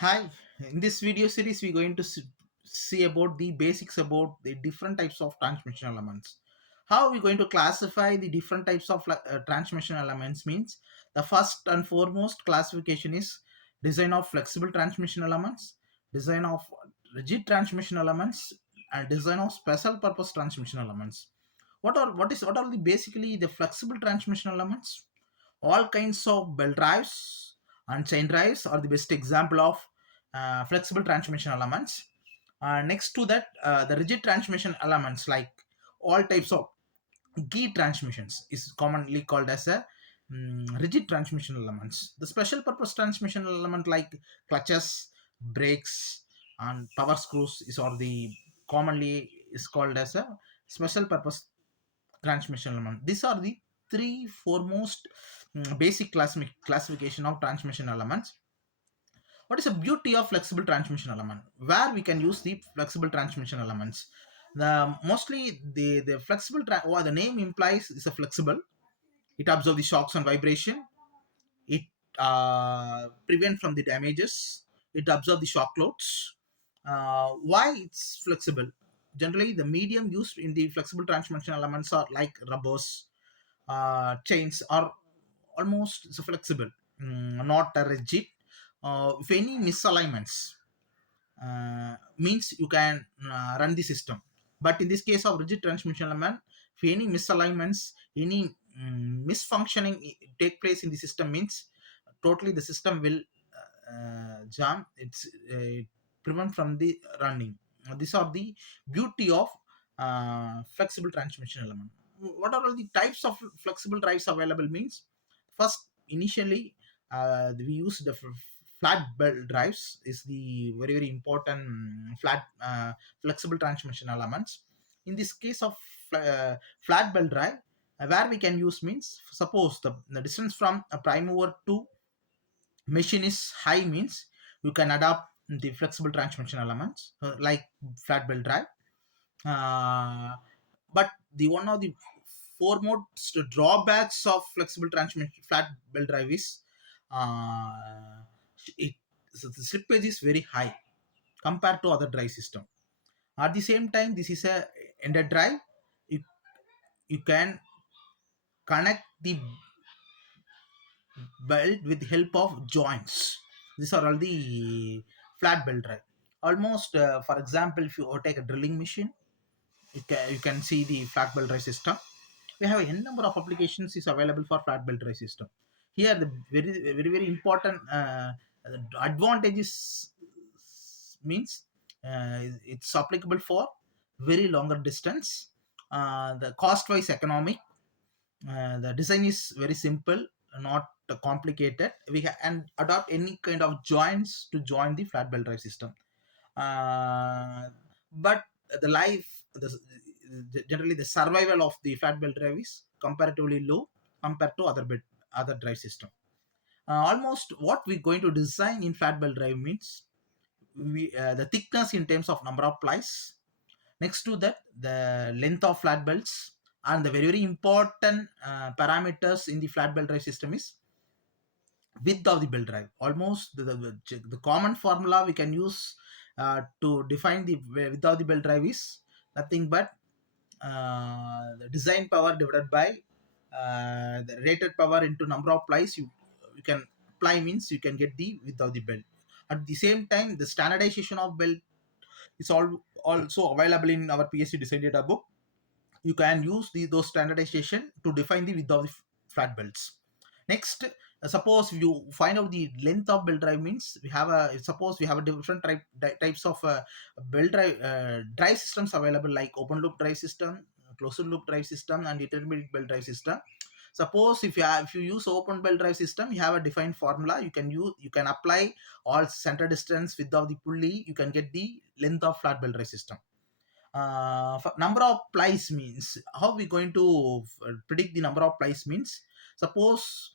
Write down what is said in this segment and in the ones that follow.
Hi, in this video series, we're going to see about the basics about the different types of transmission elements. How we're going to classify the different types of transmission elements means the first and foremost classification is design of flexible transmission elements, design of rigid transmission elements, and design of special purpose transmission elements. What are the basically the flexible transmission elements? All kinds of belt drives and chain drives are the best example of flexible transmission elements. Next to that, the rigid transmission elements like all types of gear transmissions is commonly called as a rigid transmission elements. The special purpose transmission element like clutches, brakes, and power screws is or the commonly is called as a special purpose transmission element. These are the three foremost basic classification of transmission elements. What is the beauty of flexible transmission element? Where we can use the flexible transmission elements. The mostly the flexible what the name implies is a flexible. It absorbs the shocks and vibration. It prevent from the damages. It absorbs the shock loads. Why it's flexible? Generally, the medium used in the flexible transmission elements are like rubbers, chains are almost so flexible, not rigid. If any misalignments means you can run the system. But in this case of rigid transmission element, if any misalignments, any misfunctioning take place in the system means totally the system will jam. It's prevent from the running. These are the beauty of flexible transmission element. What are all the types of flexible drives available means? First, initially, we use the flat belt drives is the very very important flat flexible transmission elements. In this case of flat belt drive, where we can use means suppose the distance from a prime mover to machine is high means you can adopt the flexible transmission elements like flat belt drive. Uh, but the one of the foremost drawbacks of flexible transmission flat belt drive is uh, it so the slippage is very high compared to other drive system. At the same time, this is a ended drive. You, you can connect the belt with help of joints. These are all the flat belt drive. Almost, for example, if you take a drilling machine, you can see the flat belt drive system. We have a n number of applications is available for flat belt drive system. Here, the very very very important advantages means it's applicable for very longer distance. The cost wise economic, the design is very simple, not complicated. And adopt any kind of joints to join the flat belt drive system. But the life, generally the survival of the flat belt drive is comparatively low compared to other drive system. Almost what we're going to design in flat belt drive means the thickness in terms of number of plies. Next to that, the length of flat belts, and the very very important parameters in the flat belt drive system is width of the belt drive. Almost the common formula we can use to define the width of the belt drive is nothing but the design power divided by the rated power into number of plies you can apply means you can get the width of the belt. At the same time, the standardization of belt is also available in our PSC design data book. You can use those standardization to define the width of the flat belts. Next, suppose you find out the length of belt drive means suppose we have a different types of belt drive systems available like open loop drive system, closed loop drive system, and intermediate belt drive system. Suppose if you use open belt drive system, you have a defined formula. You can apply all center distance width of the pulley. You can get the length of flat belt drive system. Number of plies means how we going to predict the number of plies means suppose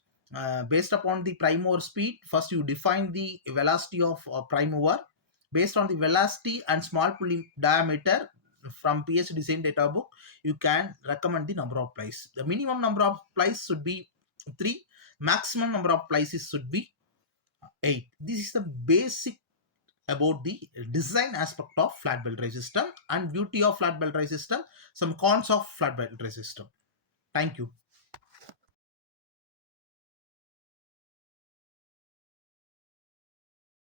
based upon the prime mover speed, first you define the velocity of prime mover. Based on the velocity and small pulley diameter from PS design data book, you can recommend the number of plies. The minimum number of plies should be 3, maximum number of plies should be 8. This is the basic about the design aspect of flat belt drive system and beauty of flat belt drive system, some cons of flat belt drive system. Thank you.